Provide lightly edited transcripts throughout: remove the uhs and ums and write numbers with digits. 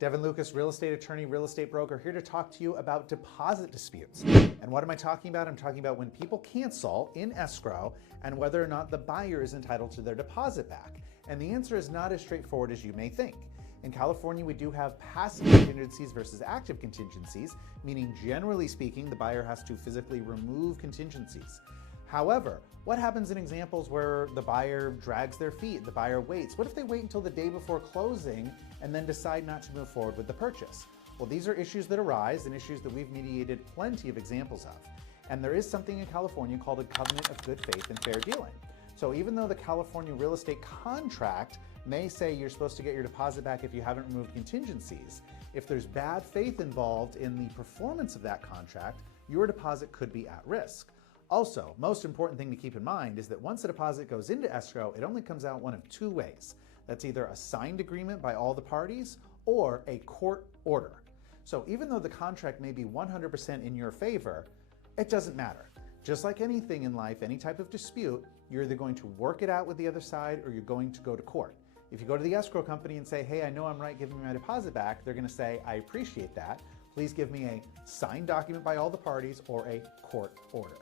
Devin Lucas, real estate attorney, real estate broker, here to talk to you about deposit disputes. And what am I talking about? I'm talking about when people cancel in escrow and whether or not the buyer is entitled to their deposit back. And the answer is not as straightforward as you may think. In California, we do have passive contingencies versus active contingencies, meaning generally speaking, the buyer has to physically remove contingencies. However, what happens in examples where the buyer drags their feet, the buyer waits? What if they wait until the day before closing and then decide not to move forward with the purchase? Well, these are issues that arise and issues that we've mediated plenty of examples of. And there is something in California called a covenant of good faith and fair dealing. So even though the California real estate contract may say you're supposed to get your deposit back if you haven't removed contingencies, if there's bad faith involved in the performance of that contract, your deposit could be at risk. Also, most important thing to keep in mind is that once a deposit goes into escrow, it only comes out one of two ways. That's either a signed agreement by all the parties or a court order. So even though the contract may be 100% in your favor, it doesn't matter. Just like anything in life, any type of dispute, you're either going to work it out with the other side or you're going to go to court. If you go to the escrow company and say, hey, I know I'm right, give me my deposit back, they're gonna say, I appreciate that. Please give me a signed document by all the parties or a court order.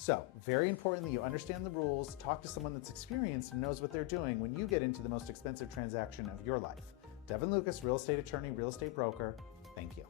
So, very important that you understand the rules, talk to someone that's experienced and knows what they're doing when you get into the most expensive transaction of your life. Devin Lucas, real estate attorney, real estate broker, thank you.